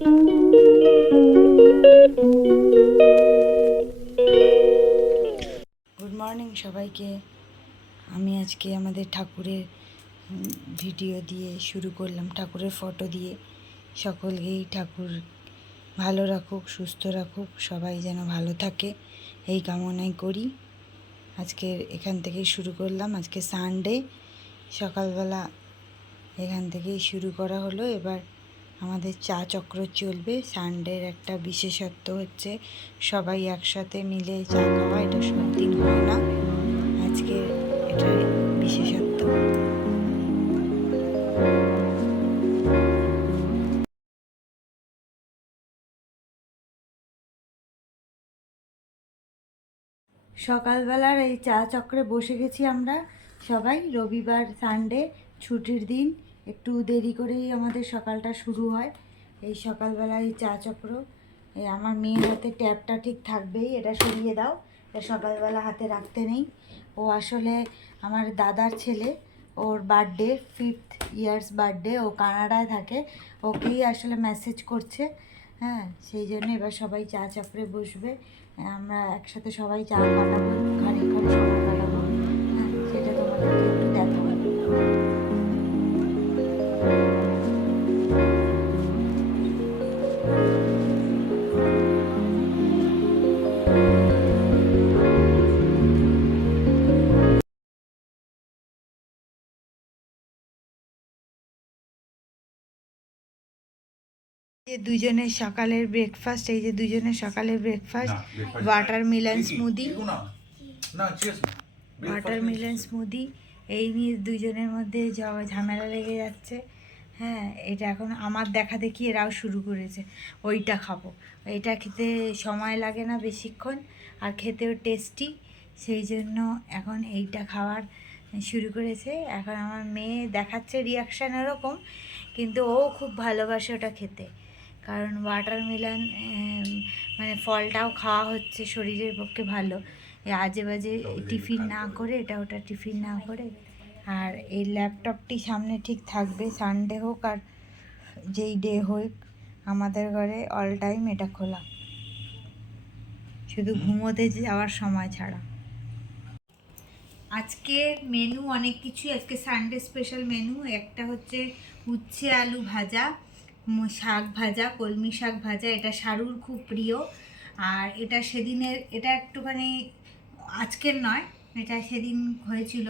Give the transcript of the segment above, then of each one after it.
Good morning সবাইকে। আমি আজকে আমাদের ঠাকুরের ভিডিও দিয়ে শুরু করলাম, ঠাকুরের ফটো দিয়ে। সকলকেই ঠাকুর ভালো রাখুক, সুস্থ রাখুক, সবাই যেন ভালো থাকে এই কামনাই করি। আজকে এখান থেকেই শুরু করলাম। আজকে সানডে, সকালবেলা এখান থেকেই শুরু করা হলো। এবার আমাদের চা চক্র চলবে। সানডের একটা বিশেষত্ব হচ্ছে সবাই একসাথে মিলে চা খাওয়া। এটা সব দিন হয় না, আজকে এটার বিশেষত্ব। সকালবেলার এই চা চক্রে বসে গেছি আমরা সবাই। রবিবার, সানডে ছুটির দিন, একটু দেরি করেই আমাদের সকালটা শুরু হয়। এই সকালবেলায় এই চা চক্র। এই আমার মেয়ের হাতে ট্যাপটা ঠিক থাকবেই, এটা সরিয়ে দাও, এটা সকালবেলা হাতে রাখতে নেই। ও আসলে আমার দাদার ছেলে, ওর বার্থডে, 5th ইয়ার্স বার্থডে, ও কানাডায় থাকে, ওকেই আসলে মেসেজ করছে। হ্যাঁ, সেই জন্য এবার সবাই চা চক্রে বসবে। আমরা একসাথে সবাই চা কাটাবো, খানিকক্ষণ সময় কাটাবো। হ্যাঁ, সেটা তোমাদেরকে একটু দেখাবো। যে দুজনের সকালের ব্রেকফাস্ট, এই যে দুজনের সকালের breakfast, watermelon smoothie, watermelon smoothie. এই নিয়ে দুজনের মধ্যে ঝামেলা লেগে যাচ্ছে। হ্যাঁ, এটা এখন আমার দেখা দেখি এরাও শুরু করেছে, ওইটা খাবো। এটা খেতে সময় লাগে না বেশিক্ষণ, আর খেতেও টেস্টি, সেই জন্য এখন এইটা খাওয়ার শুরু করেছে। এখন আমার মেয়ে দেখাচ্ছে রিয়াকশান এরকম, কিন্তু ও খুব ভালোবাসে ওটা খেতে। কারণ ওয়াটারমেলন মানে ফলটাও খাওয়া হচ্ছে, শরীরের পক্ষে ভালো। আজে বাজে টিফিন না করে, এটা ওটা টিফিন না করে। আর এই ল্যাপটপটি সামনে ঠিক থাকবে, সানডে হোক আর যেই ডে হোক, আমাদের ঘরে অল টাইম এটা খোলা, শুধু ঘুমোতে যাওয়ার সময় ছাড়া। আজকে মেনু অনেক কিছু। আজকে সানডে স্পেশাল মেনু একটা হচ্ছে উচ্ছে আলু ভাজা, শাক ভাজা, কলমি শাক ভাজা, এটা শারুর খুব প্রিয়। আর এটা সেদিনের, এটা একটুখানি আজকের নয়, এটা সেদিন হয়েছিল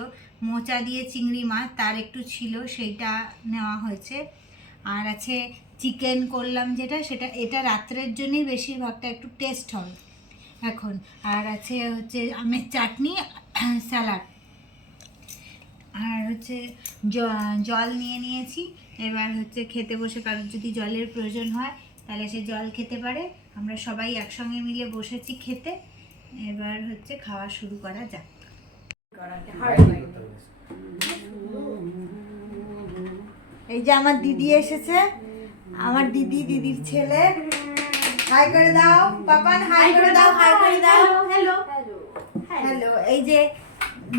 মোচা দিয়ে চিংড়ি মাছ, তার একটু ছিল, সেইটা নেওয়া হয়েছে। আর আছে চিকেন করলাম যেটা, সেটা এটা রাত্রের জন্যই বেশিরভাগটা একটু টেস্ট হবে এখন। আর আছে হচ্ছে আমের চাটনি, স্যালাড। আর হচ্ছে জল নিয়ে নিয়েছি। এবার হচ্ছে খেতে বসে, কারোর যদি জলের প্রয়োজন হয় তাহলে সে জল খেতে পারে। আমরা সবাই একসঙ্গে মিলে বসেছি খেতে। এবার হচ্ছে খাওয়া শুরু করা যাক। এই যে আমার দিদি এসেছে, আমার দিদি, দিদির ছেলে। হাই করে দাও পাপান, হাই করে দাও, হাই করে দাও। Hello hello. এই যে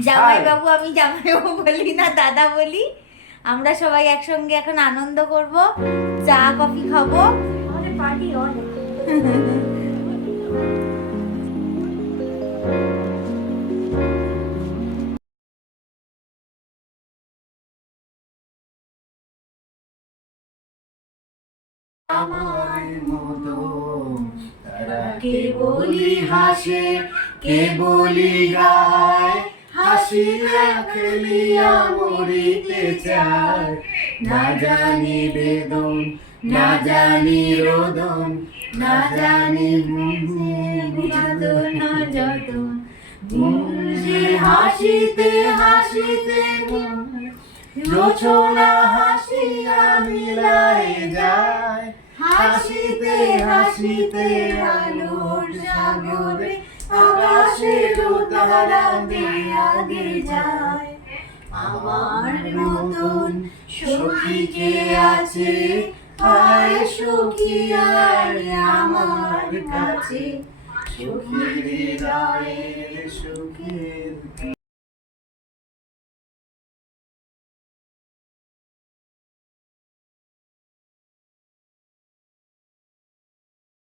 জামাইবাবু, আমি জামাইবাবু বলি না, দাদা বলি। আমরা সবাই একসঙ্গে এখন আনন্দ করব, চা কফি খাবো, আমাদের পার্টি অন। আমার মতো কে বলি হাসে, কে বলি গায়, হাসি খেলিয়া মরিতে চায়। না জানি বেদন, না জানি রোদন, না জানি না যতন, যে হাসিতে হাসিতে রচনা হাসিয়া মিলায় যায়। হাসিতে হাসিতে আলোর সাগরে আকাশের তারা আগে যায়। আমার মতন সখী কে আছে, হায় সখী আর আমার কাছে, সখীর হৃদয়ের সুখের